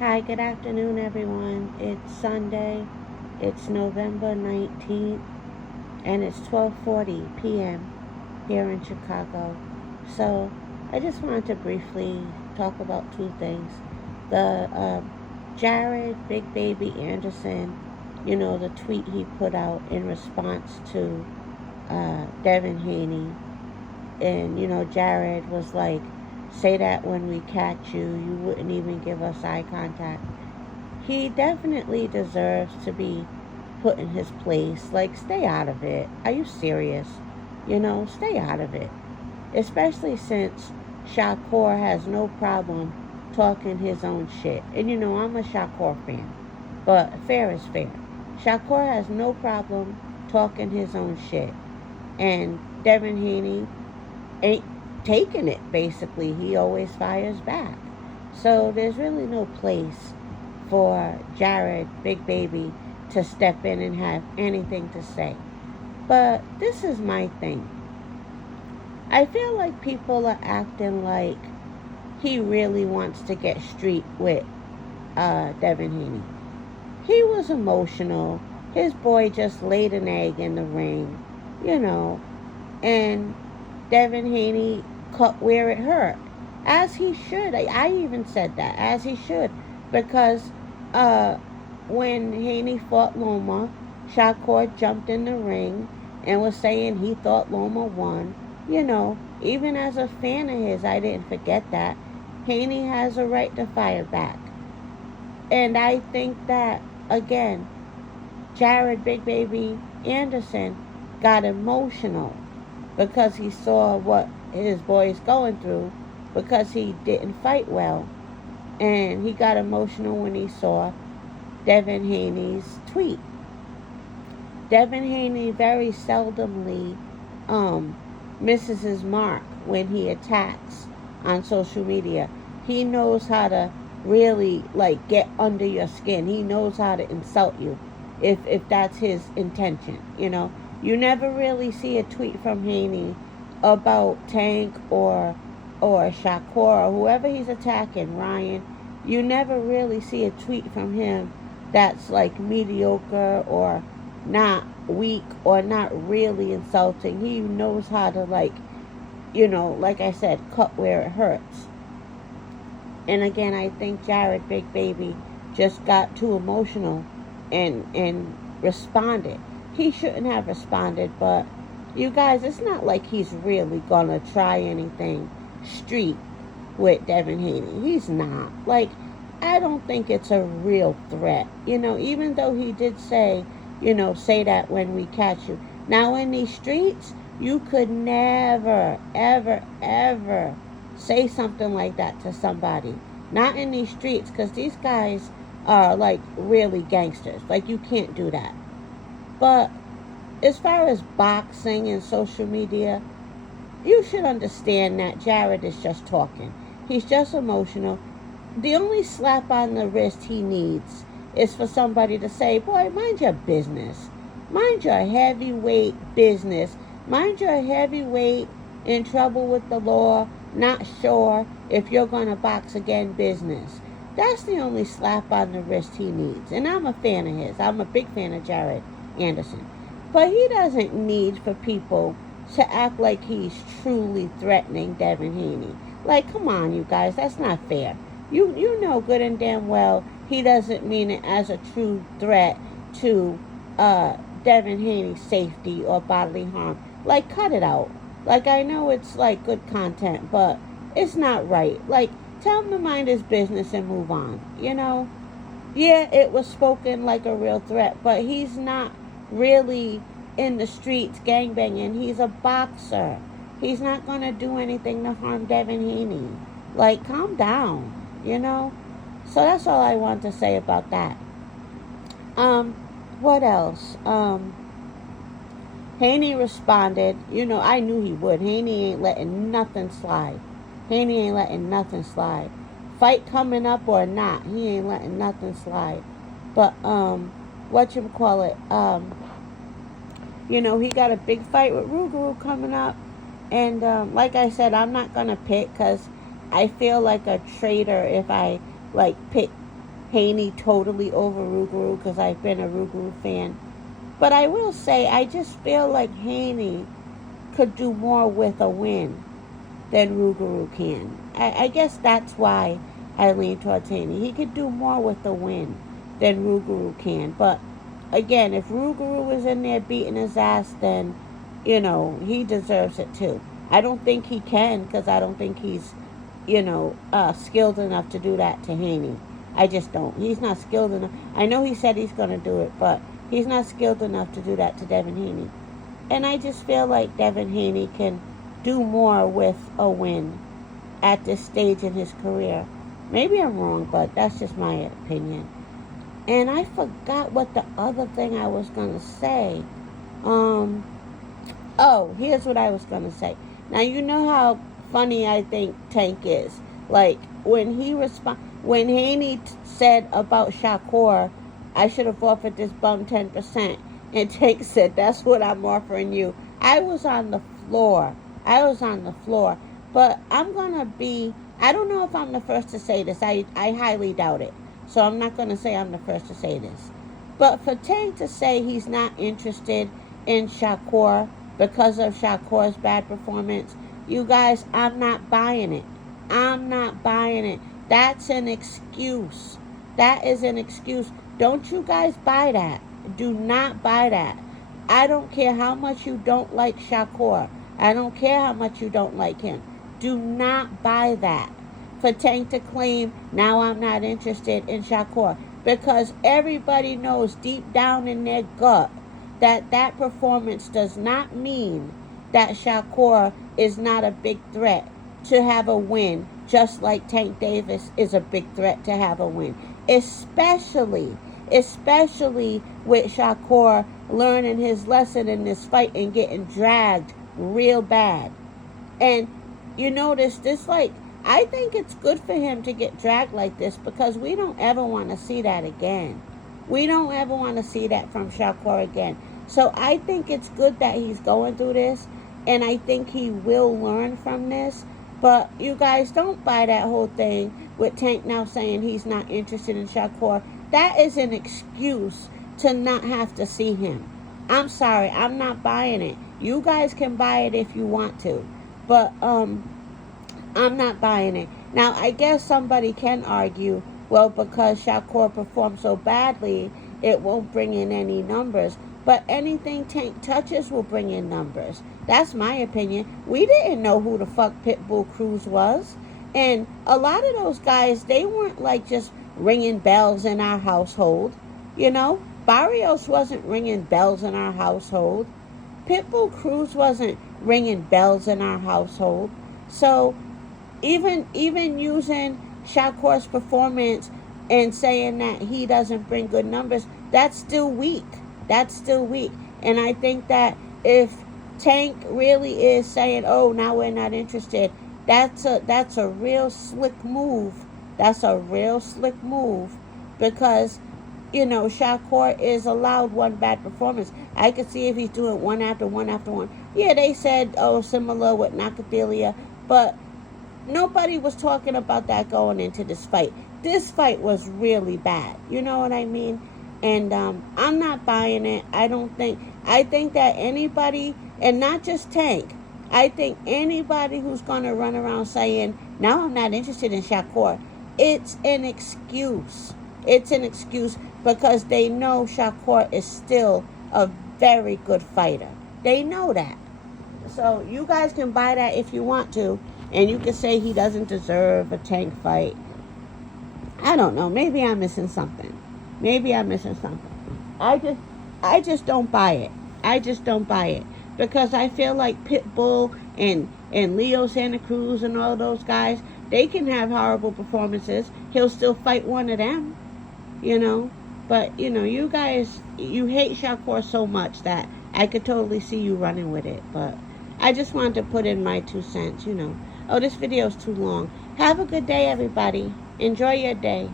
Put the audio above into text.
Hi, good afternoon, everyone. It's Sunday. It's November 19th, and it's 12:40 p.m. here in Chicago. So, I just wanted to briefly talk about two things. The Jared Big Baby Anderson, the tweet he put out in response to Devin Haney. And, Jared was like, say that when we catch you, you wouldn't even give us eye contact. He definitely deserves to be put in his place. Like, stay out of it. Are you serious? Stay out of it. Especially since Shakur has no problem talking his own shit. And I'm a Shakur fan. But fair is fair. Shakur has no problem talking his own shit. And Devin Haney ain't taking it, basically. He always fires back. So there's really no place for Jared, Big Baby, to step in and have anything to say. But this is my thing. I feel like people are acting like he really wants to get street with Devin Haney. He was emotional. His boy just laid an egg in the ring, you know, and Devin Haney cut where it hurt. As he should. I even said that. As he should. Because uh, when Haney fought Loma, Shakur jumped in the ring and was saying he thought Loma won. Even as a fan of his, I didn't forget that. Haney has a right to fire back. And I think that, again, Jared Big Baby Anderson got emotional because he saw what his boy is going through because he didn't fight well. And he got emotional when he saw Devin Haney's tweet. Devin Haney very seldomly misses his mark when he attacks on social media. He knows how to really get under your skin. He knows how to insult you if that's his intention. You never really see a tweet from Haney about Tank or Shakur or whoever he's attacking, Ryan. You never really see a tweet from him that's mediocre or not weak or not really insulting. He knows how to like I said, cut where it hurts. And again, I think Jared Big Baby just got too emotional and responded. He shouldn't have responded, but you guys, it's not like he's really gonna try anything street with Devin Haney. He's not. I don't think it's a real threat. Even though he did say, say that when we catch you. Now, in these streets, you could never, ever, ever say something like that to somebody. Not in these streets, because these guys are really gangsters. You can't do that. But as far as boxing and social media, you should understand that Jared is just talking. He's just emotional. The only slap on the wrist he needs is for somebody to say, boy, mind your business. Mind your heavyweight business. Mind your heavyweight in trouble with the law, not sure if you're going to box again business. That's the only slap on the wrist he needs. And I'm a fan of his. I'm a big fan of Jared Anderson. But he doesn't need for people to act like he's truly threatening Devin Haney. Come on, you guys, that's not fair. You know good and damn well he doesn't mean it as a true threat to Devin Haney's safety or bodily harm. Cut it out. I know it's good content, but it's not right. Tell him to mind his business and move on. Yeah, it was spoken like a real threat, but he's not really in the streets gangbanging. He's a boxer. He's not going to do anything to harm Devin Haney. Calm down, So that's all I want to say about that. What else? Haney responded. I knew he would. Haney ain't letting nothing slide. Haney ain't letting nothing slide. Fight coming up or not, he ain't letting nothing slide. But, whatchamacallit, he got a big fight with Rougarou coming up. And, like I said, I'm not going to pick because I feel like a traitor if I, pick Haney totally over Rougarou because I've been a Rougarou fan. But I will say, I just feel like Haney could do more with a win than Rougarou can. I guess that's why I lean towards Haney. He could do more with a win than Rougarou can. But again, if Rougarou is in there beating his ass, then, he deserves it too. I don't think he can because I don't think he's, skilled enough to do that to Haney. I just don't. He's not skilled enough. I know he said he's going to do it, but he's not skilled enough to do that to Devin Haney. And I just feel like Devin Haney can do more with a win at this stage in his career. Maybe I'm wrong, but that's just my opinion. And I forgot what the other thing I was going to say. Here's what I was going to say. Now, you know how funny I think Tank is. Like, when Haney said about Shakur, I should have offered this bum 10%. And Tank said, that's what I'm offering you. I was on the floor. But I'm going to be, I don't know if I'm the first to say this. I highly doubt it. So I'm not going to say I'm the first to say this. But for Tank to say he's not interested in Shakur because of Shakur's bad performance, you guys, I'm not buying it. That's an excuse. That is an excuse. Don't you guys buy that. Do not buy that. I don't care how much you don't like Shakur. I don't care how much you don't like him. Do not buy that. For Tank to claim, now I'm not interested in Shakur. Because everybody knows deep down in their gut that performance does not mean that Shakur is not a big threat to have a win, just like Tank Davis is a big threat to have a win. Especially with Shakur learning his lesson in this fight and getting dragged real bad. And you notice this, I think it's good for him to get dragged like this because we don't ever want to see that again. We don't ever want to see that from Shakur again. So I think it's good that he's going through this, and I think he will learn from this. But you guys, don't buy that whole thing with Tank now saying he's not interested in Shakur. That is an excuse to not have to see him. I'm sorry, I'm not buying it. You guys can buy it if you want to. But I'm not buying it. Now, I guess somebody can argue, well, because Shakur performed so badly, it won't bring in any numbers. But anything Tank touches will bring in numbers. That's my opinion. We didn't know who the fuck Pitbull Cruz was. And a lot of those guys, they weren't just ringing bells in our household. Barrios wasn't ringing bells in our household. Pitbull Cruz wasn't ringing bells in our household. So even using Shakur's performance and saying that he doesn't bring good numbers, that's still weak. And I think that if Tank really is saying, oh, now we're not interested, that's a real slick move. Because Shakur is allowed one bad performance. I could see if he's doing one after one after one. Yeah, they said, similar with Nakathelia, but nobody was talking about that going into this fight. This fight was really bad. You know what I mean? And I'm not buying it. I think that anybody, and not just Tank, I think anybody who's going to run around saying, now I'm not interested in Shakur, it's an excuse. It's an excuse because they know Shakur is still a very good fighter. They know that. So you guys can buy that if you want to. And you can say he doesn't deserve a Tank fight. I don't know. Maybe I'm missing something. I just don't buy it. Because I feel like Pitbull and Leo Santa Cruz and all those guys, they can have horrible performances. He'll still fight one of them. But, you guys, you hate Shakur so much that I could totally see you running with it. But I just wanted to put in my 2 cents, Oh, this video is too long. Have a good day, everybody. Enjoy your day.